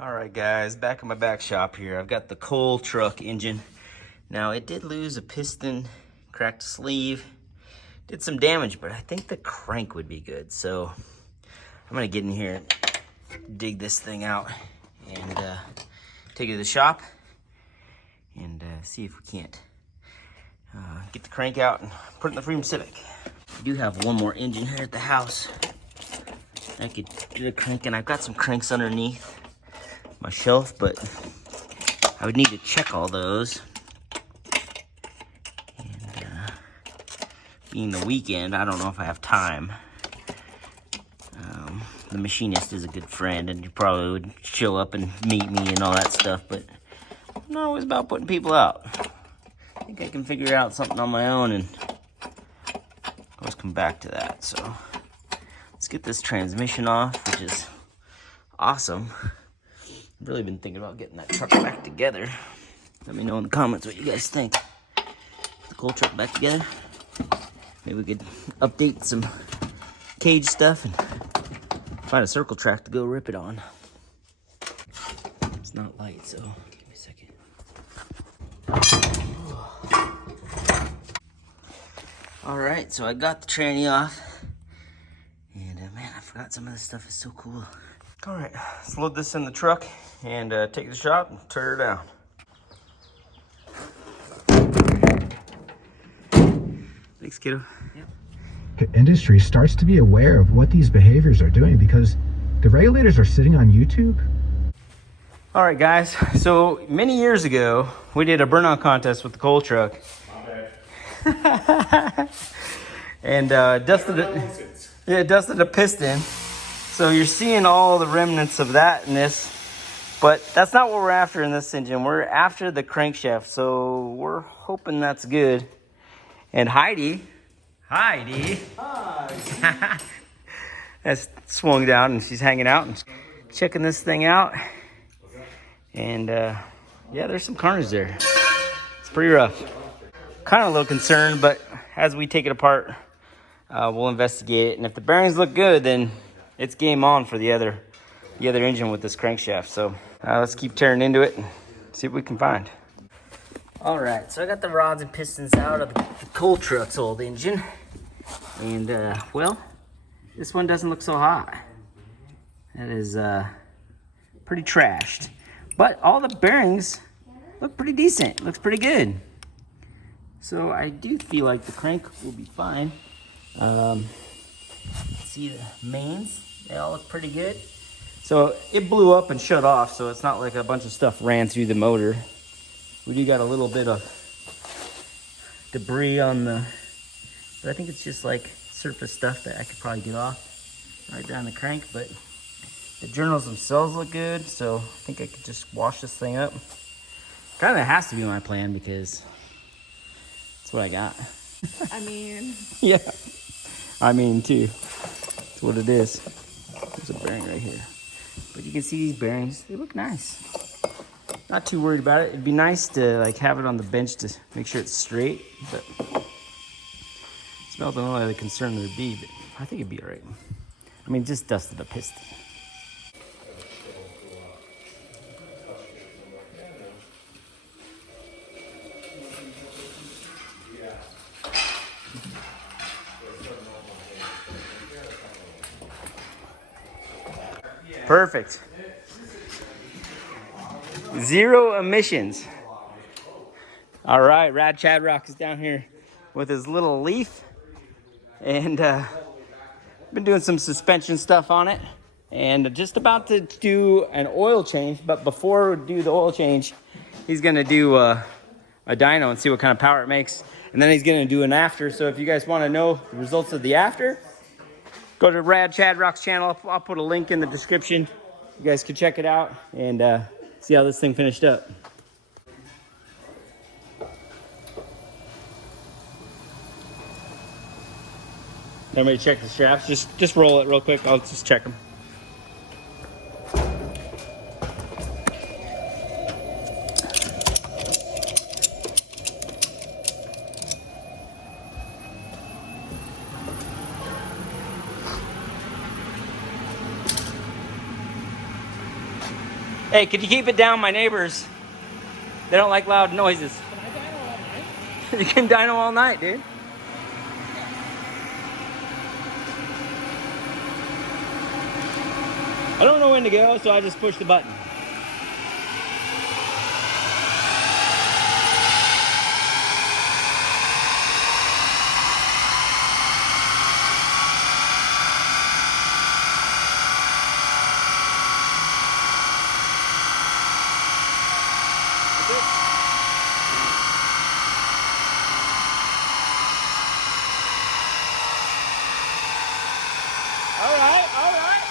All right, guys, back in my back shop here. I've got the coal truck engine. Now, it did lose a piston, cracked a sleeve, did some damage, but I think the crank would be good. So I'm gonna get in here and dig this thing out and take it to the shop and see if we can't get the crank out and put it in the Freedom Civic. I do have one more engine here at the house. I could get a crank, and I've got some cranks underneath my shelf, but I would need to check all those. And being the weekend, I don't know if I have time. The machinist is a good friend, and he probably would show up and meet me and all that stuff, but I'm not always about putting people out. I think I can figure out something on my own and always come back to that. So let's get this transmission off, which is awesome. I've really been thinking about getting that truck back together. Let me know in the comments what you guys think. Get the coal truck back together. Maybe we could update some cage stuff and find a circle track to go rip it on. It's not light, so give me a second. All right, so I got the tranny off. And man, I forgot some of this stuff is so cool. All right, let's load this in the truck and take it to the shop and tear her down. Thanks, kiddo. Yep. The industry starts to be aware of what these behaviors are doing because the regulators are sitting on YouTube. All right, guys. So many years ago, we did a burnout contest with the coal truck. And dusted a piston. So you're seeing all the remnants of that in this, but that's not what we're after in this engine. We're after the crankshaft, so we're hoping that's good. And Heidi. Hi. That's swung down and she's hanging out and checking this thing out. And yeah, there's some carnage there. It's pretty rough. Kind of a little concerned, but as we take it apart, we'll investigate it. And if the bearings look good, then it's game on for the other engine with this crankshaft. So let's keep tearing into it and see what we can find. All right, so I got the rods and pistons out of the coal truck's old engine. And well, this one doesn't look so hot. That is pretty trashed. But all the bearings look pretty decent. Looks pretty good. So I do feel like the crank will be fine. See the mains, they all look pretty good. So it blew up and shut off, so it's not like a bunch of stuff ran through the motor. We do got a little bit of debris on the, but I think it's just like surface stuff that I could probably get off right down the crank. But the journals themselves look good, so I think I could just wash this thing up. Kind of has to be my plan because that's what I got. I mean. Yeah. I mean, too. That's what it is. There's a bearing right here. But you can see these bearings. They look nice. Not too worried about it. It'd be nice to like have it on the bench to make sure it's straight. But it's not the only concern there'd be. But I think it'd be all right. I mean, just dusted a piston. Perfect. Zero emissions. All right, Rad Chad Rock is down here with his little Leaf. And been doing some suspension stuff on it. And just about to do an oil change. But before we do the oil change, he's going to do a dyno and see what kind of power it makes. And then he's going to do an after. So if you guys want to know the results of the after, go to Rad Chad Rock's channel. I'll put a link in the description. You guys can check it out and see how this thing finished up. Everybody check the shafts. Just roll it real quick. I'll just check them. Hey, could you keep it down? My neighbors, they don't like loud noises. Can I dyno all night? You can dyno all night, dude. I don't know when to go, so I just push the button. All right, all right.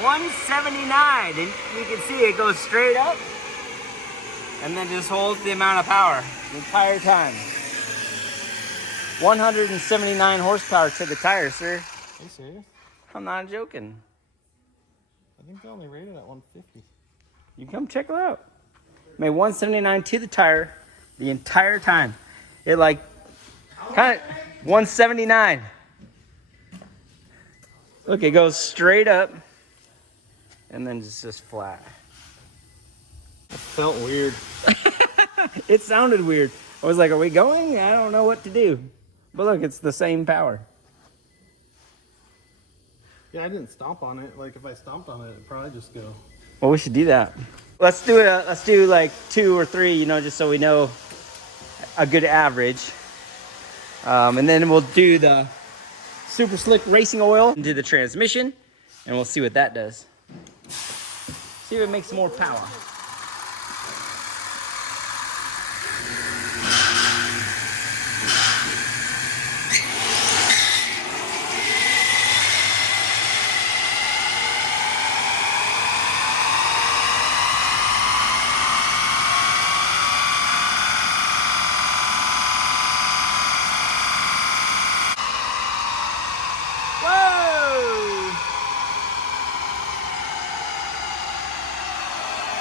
$179, and you can see it goes straight up and then just holds the amount of power the entire time. 179 horsepower to the tire, sir. Are you serious? I'm not joking. I think they only rated at 150. You come check it out. Made 179 to the tire the entire time. It like kind of 179. Look, it goes straight up and then it's just flat. It felt weird. It sounded weird. I was like, are we going? I don't know what to do. But look, it's the same power. Yeah, I didn't stomp on it. Like if I stomped on it, it'd probably just go. Well, we should do that. Let's do it. Let's do like 2 or 3, you know, just so we know a good average. And then we'll do the super slick racing oil into the transmission, and we'll see what that does. See if it makes more power.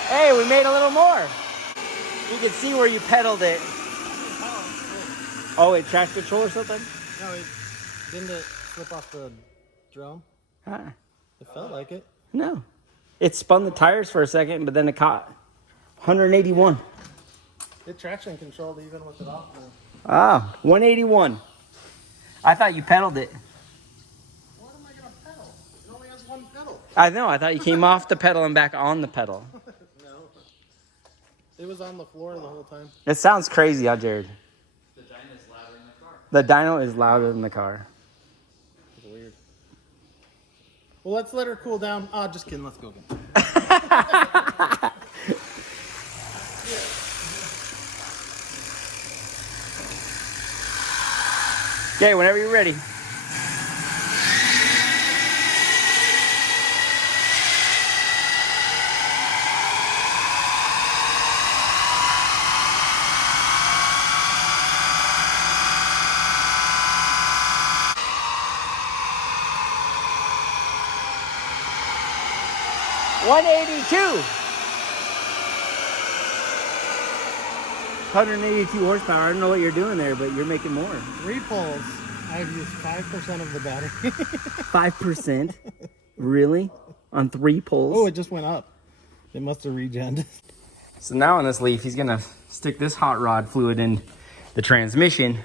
Hey, we made a little more. You can see where you pedaled it. Oh, it traction control or something? No, didn't it slip off the drum? Huh. It felt like it. No. It spun the tires for a second, but then it caught 181. It traction controlled even with it off now. Ah, 181. I thought you pedaled it. What am I going to pedal? It only has one pedal. I know. I thought you came off the pedal and back on the pedal. No. It was on the floor the whole time. It sounds crazy, huh, Jared? The dyno is louder in the car. The dyno is louder than the car. It's weird. Well, let's let her cool down. Ah, just kidding. Let's go again. Okay, whenever you're ready. $182. 182 horsepower. I don't know what you're doing there, but you're making more. 3 pulls. I've used 5% of the battery. 5%? Really? On 3 pulls? Oh, it just went up. It must have regened. So now on this Leaf, he's gonna stick this hot rod fluid in the transmission.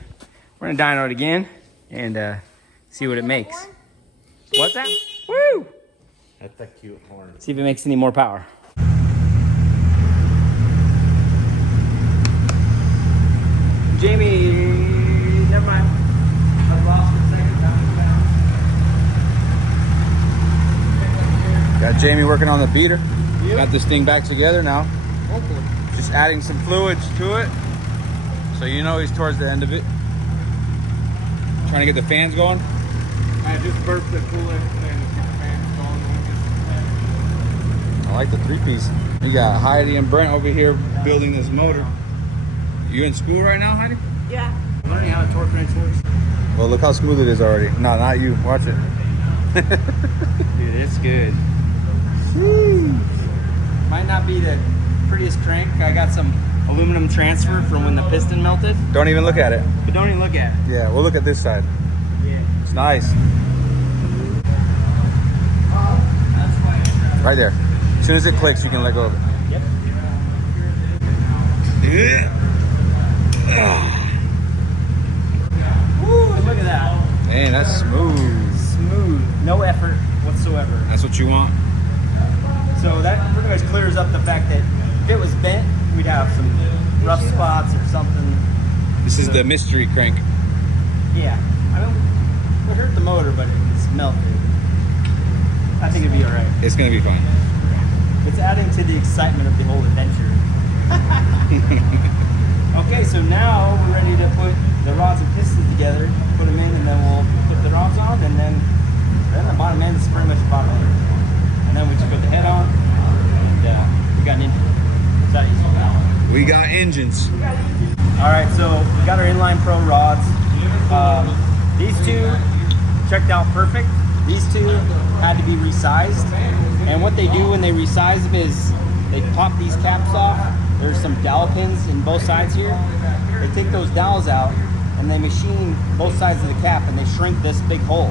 We're gonna dyno it again and see what it makes. What's that? Woo! That's a cute horn. See if it makes any more power. Jamie, never mind. I was lost for a second. Got Jamie working on the beater. Got this thing back together now. Hopefully. Just adding some fluids to it. So you know he's towards the end of it. Trying to get the fans going. I just burped the cooler and the fan's going. I like the 3-piece. We got Heidi and Brent over here building this motor. You in school right now, Heidi? Yeah. I'm learning how to torque wrench works. Well, look how smooth it is already. No, not you. Watch it. Dude, it's good. Might not be the prettiest crank. I got some aluminum transfer from when the piston melted. Don't even look at it. But don't even look at it. Yeah, we'll look at this side. Yeah. It's nice. Right there. As soon as it clicks, you can let go of it. Yep. Woo, look at that. Man, that's smooth. Smooth. No effort whatsoever. That's what you want? So that pretty much clears up the fact that if it was bent, we'd have some rough spots or something. This is the mystery crank. Yeah. I don't, it would hurt the motor, but it's melted. I think it'd be all right. It's gonna be fun. It's adding to the excitement of the whole adventure. Okay, so now we're ready to put the rods and pistons together, put them in, and then we'll put the rods on, and then the bottom end is pretty much the bottom end. And then we just put the head on, and we got an engine. Is that easy? We got engines. All right, so we got our inline pro rods. These two checked out perfect. These two had to be resized, and what they do when they resize them is they pop these caps off. There's some dowel pins in both sides here. They take those dowels out and they machine both sides of the cap, and they shrink this big hole.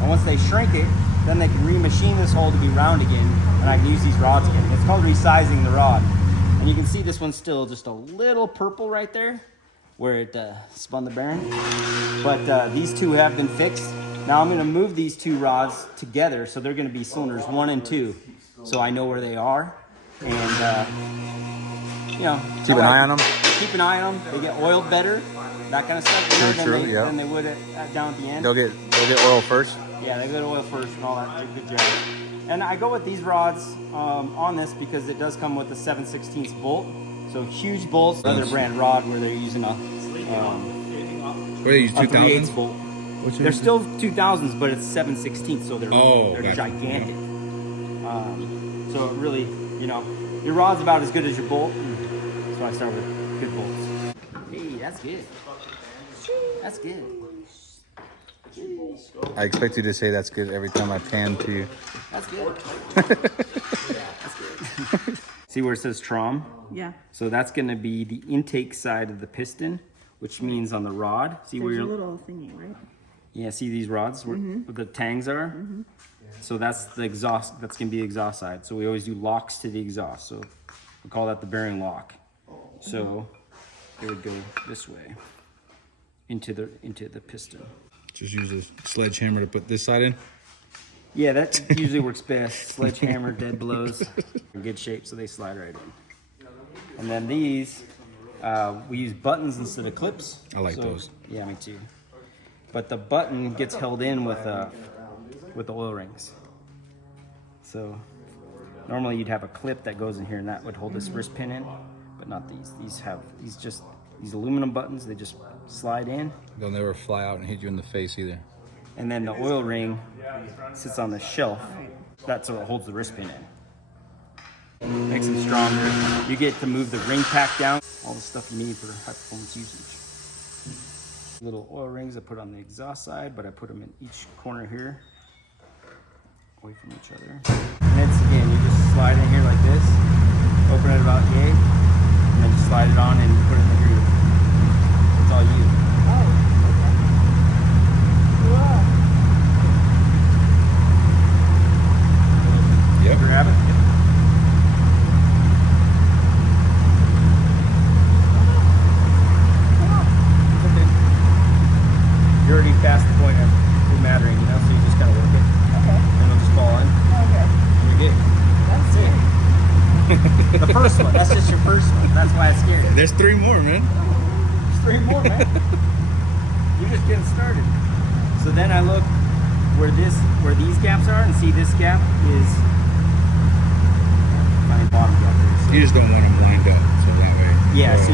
And once they shrink it, then they can remachine this hole to be round again, and I can use these rods again. It's called resizing the rod. And you can see this one's still just a little purple right there where it spun the bearing. But these two have been fixed. Now I'm gonna move these two rods together, so they're gonna be cylinders 1 and 2, so I know where they are. And you know, Keep an eye on them. Keep an eye on them. They get oiled better, that kind of stuff. True, Than they would down at the end. They'll get oil first. Yeah, they go to oil first and all that. Good job. And I go with these rods on this because it does come with a 7/16 bolt. So huge bolts. Other brand rod where they're using a What do you use, 3/8 2000s? bolt. They're still 2000s, but it's 7/16, so they're gotcha. gigantic. So it really, you know, your rod's about as good as your bolt. So I start with good bolts. Hey, that's good. That's good. I expect you to say that's good every time I pan to you. That's good. That's good. See where it says Trom? Yeah. So that's going to be the intake side of the piston, which means on the rod. See where There's a your little thingy, right? yeah, see these rods where the tangs are? So that's the exhaust, that's going to be the exhaust side. So we always do locks to the exhaust. So we call that the bearing lock. So it would go this way into the piston. Just use a sledgehammer to put this side in. Yeah, that usually works best. Sledgehammer, dead blows, in good shape, so they slide right in. And then these, we use buttons instead of clips. I like those. Yeah, me too. But the button gets held in with the oil rings. So normally you'd have a clip that goes in here, and that would hold this wrist pin in, but not these. These have these aluminum buttons. They just slide in. They'll never fly out and hit you in the face either. And then the oil ring sits on the shelf. That's what holds the wrist pin in. Makes them stronger. You get to move the ring pack down. All the stuff you need for high performance usage. Little oil rings I put on the exhaust side, but I put them in each corner here, away from each other. And it's, again, you just slide in here like this, open it about yay, and then just slide it on and put it in the groove. It's all you. Yep. Grab it. You're already past the point of it mattering, you know, so you just kind of work it. Okay. And it'll just fall in. Okay. And you're good. That's it. The first one, that's just your first one. That's why it's scary. There's 3 more, man. There's 3 more, man. You're just getting started. So then I look where these gaps are, and see this gap is my bottom gap there. So You just don't want them lined up, so that way. yeah, so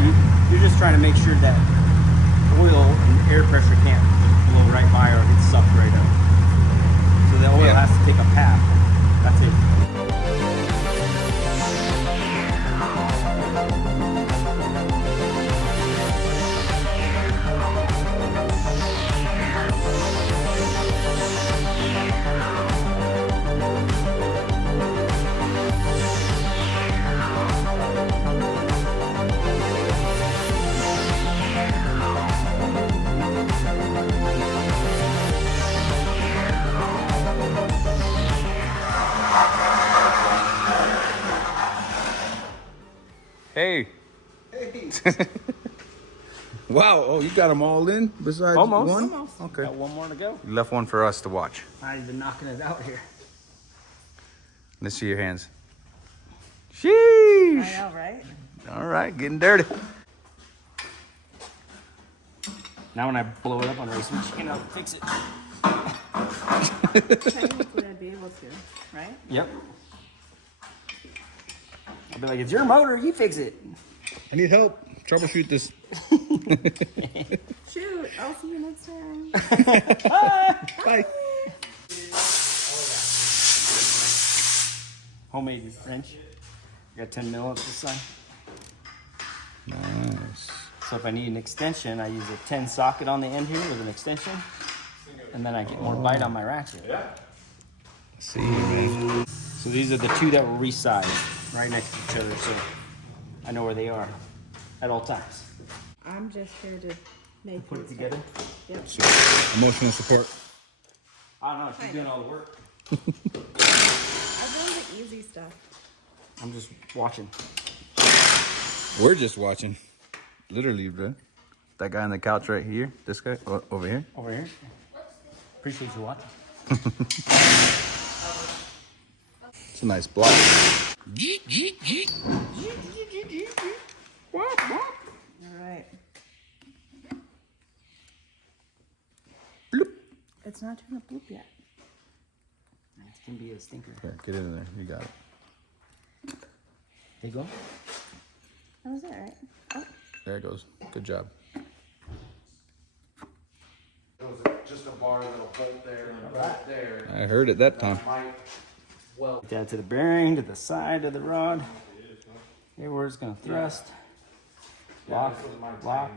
you're just trying to make sure that oil and air pressure can't blow right by or get sucked right up. So the oil has to take a path. That's it. Wow. Oh, you got them all in besides Almost. one? Almost. Okay. Got one more to go. You left one for us to watch. I've been knocking it out here. Let's see your hands. I Sheesh. know, right? All right, getting dirty. Now when I blow it up on Raceweek, you can fix it. Technically, I'd be able to, right? Yep. I'll be like, it's your motor, you fix it. I need help. Troubleshoot this. Shoot, I'll see you next time. Bye. Homemade wrench. Got 10 mil up this side. Nice. So if I need an extension, I use a 10 socket on the end here with an extension. And then I get more bite on my ratchet. See you, man. So these are the two that were resized right next to each other. So I know where they are at all times. I'm just here to make Put it things together. Yep. Emotional support. I don't know, she's doing all the work. I've done the easy stuff. I'm just watching. We're just watching. Literally, bro. That guy on the couch right here. This guy over here. Over here. Appreciate you watching. It's a nice block. All right. Bloop. It's not doing the bloop yet. It can be a stinker. Here, get in there. You got it. There you go. That was it, right? Oh, There it goes. Good job. It was just a bar that'll bolt there and bolt there. I heard it that time. Down to the bearing, to the side of the rod. Everywhere it's gonna thrust. Lock, lock.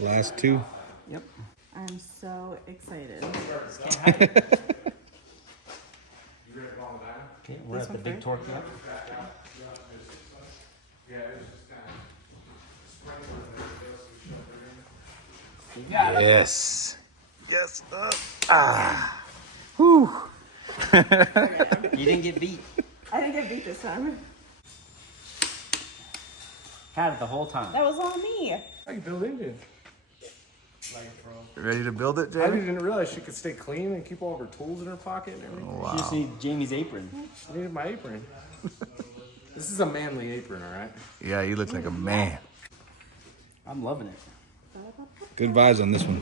Last two. Yep. I'm so excited. Okay, we're at the big torque now. You got it. Yes. Yes. You didn't get beat. I didn't get beat this time. Had it the whole time. That was on me. I can build engine. Ready to build it, I Jamie? didn't realize she could stay clean and keep all of her tools in her pocket and everything. You just need Jamie's apron. I needed my apron. This is a manly apron, all right? Yeah, you look like a man. I'm loving it. Good vibes on this one.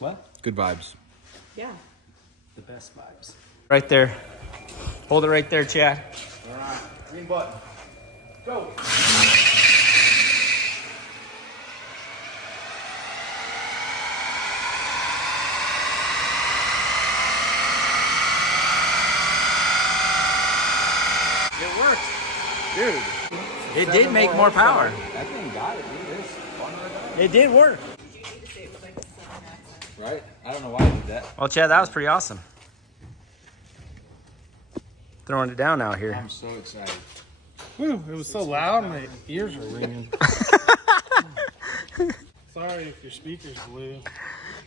What? Good vibes. Yeah. The best vibes. Right there. Hold it right there, Chad. All right, green button. Go. It worked. Dude. It did make more power. That thing got it, dude. It's fun right It did work. now. Right? I don't know why I did that. Well, Chad, that was pretty awesome. Throwing it down out here. I'm so excited. Whew, it was so loud, my ears were ringing. Sorry if your speakers blew.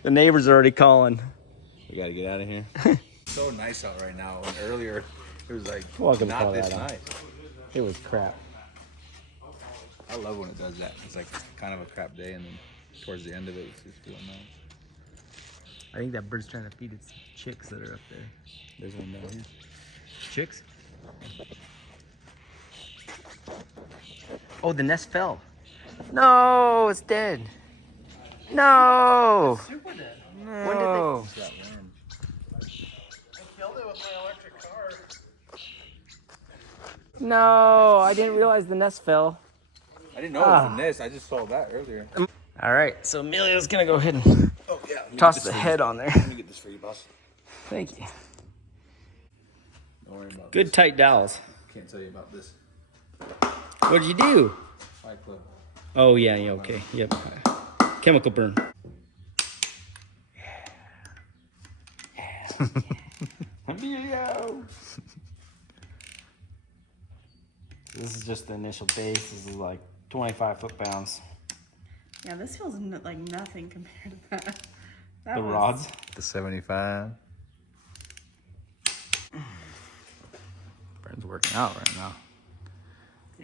The neighbors are already calling. We gotta get out of here. So nice out right now. And earlier, it was like Welcome to not this Colorado. nice. It was crap. I love when it does that. It's like kind of a crap day, and then towards the end of it, it's just feeling nice. I think that bird's trying to feed its chicks that are up there. There's one down here. Chicks? Oh, the nest fell. No, it's dead. No. Super dead. No. It's that worm. I killed it with my electric car. No, I didn't realize the nest fell. I didn't know it was a nest. I just saw that earlier. All right, so Emilio's gonna go ahead and Oh yeah. toss the head on there. Let me get this for you, boss. Thank you. Don't worry about Good tight dowels. Can't tell you about this. What did you do? Fight Club. Oh yeah, yeah, okay, yep. Chemical burn. Emilio. This is just the initial base. This is like 25 foot-pounds. Yeah, this feels like nothing compared to that. That The was- rods. The 75. Burn's working out right now.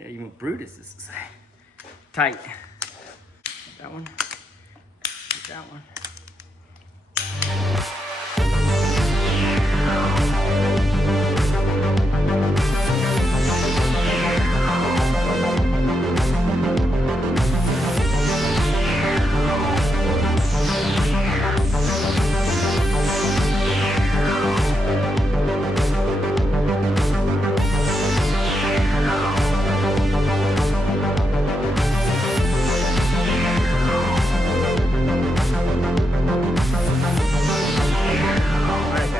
Yeah, even Brutus is tight. That one. That one.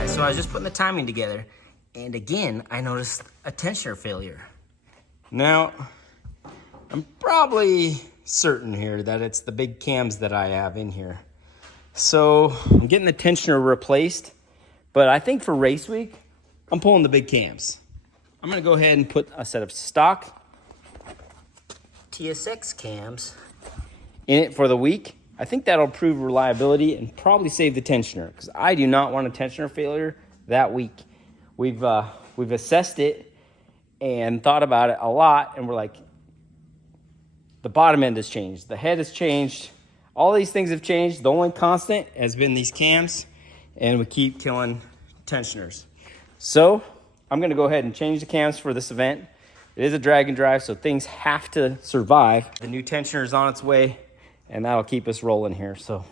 So I was just putting the timing together, and again, I noticed a tensioner failure. Now, I'm probably certain here that it's the big cams that I have in here. So I'm getting the tensioner replaced, but I think for race week, I'm pulling the big cams. I'm gonna go ahead and put a set of stock TSX cams in it for the week. I think that'll improve reliability and probably save the tensioner, because I do not want a tensioner failure that week. We've assessed it and thought about it a lot, and we're like, the bottom end has changed, the head has changed, all these things have changed. The only constant has been these cams, and we keep killing tensioners. So I'm gonna go ahead and change the cams for this event. It is a drag and drive, so things have to survive. The new tensioner is on its way, and that'll keep us rolling here. So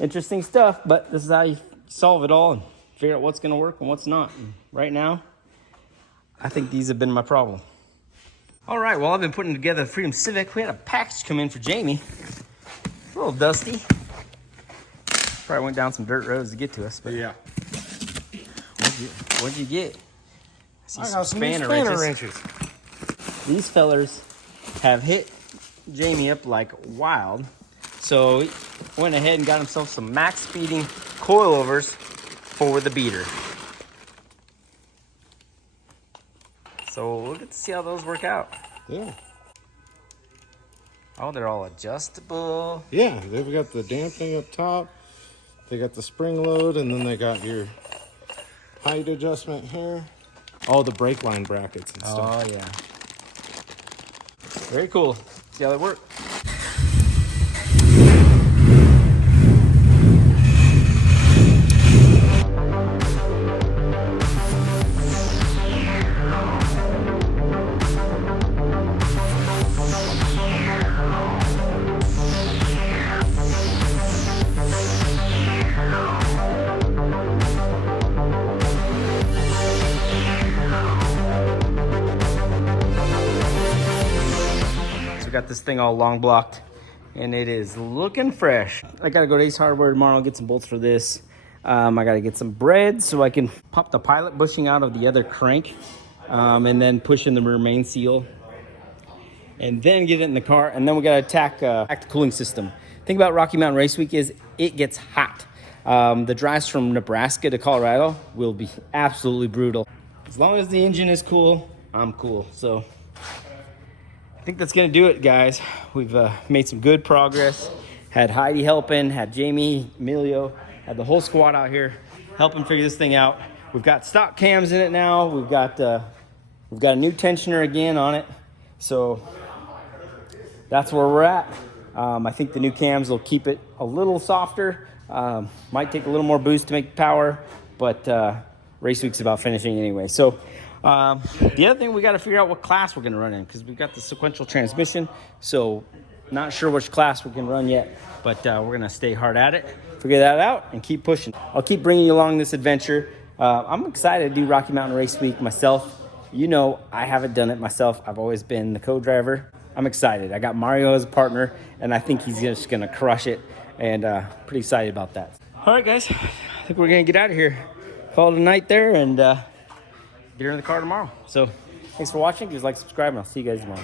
interesting stuff, but this is how you solve it all and figure out what's gonna work and what's not. And right now, I think these have been my problem. All right, well, I've been putting together the Freedom Civic. We had a package come in for Jamie. A little dusty. Probably went down some dirt roads to get to us, but Yeah. what'd you get? I see I some got some new spanner wrenches. These fellers have hit Jamie up like wild. So he went ahead and got himself some max speeding coilovers for the beater. So we'll get to see how those work out. Yeah. Oh, they're all adjustable. Yeah, they've got the damping up top. They got the spring load, and then they got your height adjustment here. All the brake line brackets and stuff. Oh, yeah. Very cool. See how they work. Got this thing all long blocked and it is looking fresh. I gotta go to Ace Hardware tomorrow, get some bolts for this. I gotta get some bread so I can pop the pilot bushing out of the other crank, and then push in the rear main seal, and then get it in the car, and then we gotta attack the cooling system. Thing about Rocky Mountain Race Week is it gets hot. The drives from Nebraska to Colorado will be absolutely brutal. As long as the engine is cool, I'm cool. So I think that's gonna do it, guys. We've made some good progress. Had Heidi helping, had Jamie, Emilio, had the whole squad out here helping figure this thing out. We've got stock cams in it now. We've got a new tensioner again on it. So that's where we're at. I think the new cams will keep it a little softer. Might take a little more boost to make power, but Race Week's about finishing anyway. So the other thing, we got to figure out what class we're going to run in, because we've got the sequential transmission. So not sure which class we can run yet, but we're going to stay hard at it, figure that out, and keep pushing. I'll keep bringing you along this adventure. I'm excited to do Rocky Mountain Race Week myself. You know, I haven't done it myself. I've always been the co-driver. I'm excited. I got Mario as a partner, and I think he's just going to crush it, and pretty excited about that. All right, guys, I think we're going to get out of here. Call it a night there, and get her in the car tomorrow. So thanks for watching. Please like, subscribe, and I'll see you guys tomorrow.